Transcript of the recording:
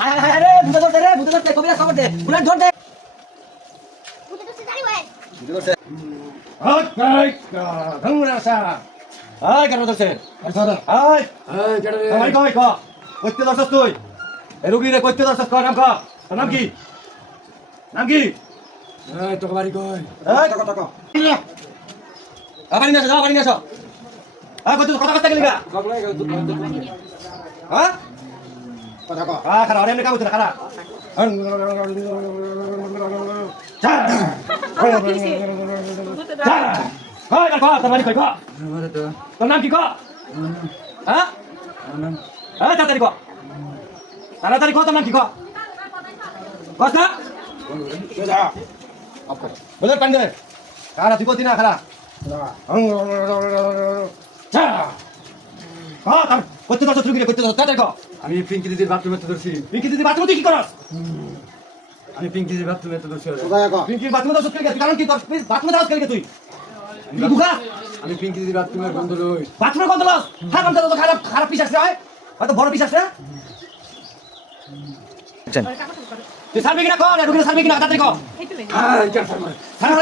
আরে বুঝা ধরতে রে বুঝা ধরতে কবিরা খবর দে বুলেট ধর দে বুঝা ধরতে জানি ভাই বুঝা ধরতে ওই ধুমরা সা আই কেন ধরছে আই কেন রে ভাই কই কো কইতে ধরছস তুই এ রুগী রে কইতে ধরছস কর নাম কো তোর নাম কি এই তোকে বাড়ি কই এই টাকা আবারই না যাও বাড়ি না যাও কত কথা কথা গেলি গা হ্যাঁ কথা কো খারাপ আরে এমনি কাম হচ্ছে খারাপ হয় না তোর বাড়ি কই কো তোর নাম কি কো হ্যাঁ তাড়াতাড়ি কো তোর নাম কি কো কথা বলে পান্ডে কারা তুই কতি না খারা করতে দশ রুগী করতে দশ তাড়াতাড়ি কো আমি পিঙ্কি দিদির বাথরুমে তো ধরছি পিঙ্কি দিদি বাথরুমে তুই কি করস আমি পিঙ্কি দিদির বাথরুমে তো ধরছি পিঙ্কির বাথরুমে দশ তুই কারণ কি কর বাথরুমে দশ খেলে তুই বুঝা আমি পিঙ্কি দিদির বাথরুমের বন্ধ লই বাথরুমে কত লস খারাপ তো খারাপ খারাপ পিস আসছে হয় হয়তো বড় পিস আসছে তুই সার্ভে কিনা কর রুগী সার্ভে কিনা তাড়াতাড়ি কর হ্যাঁ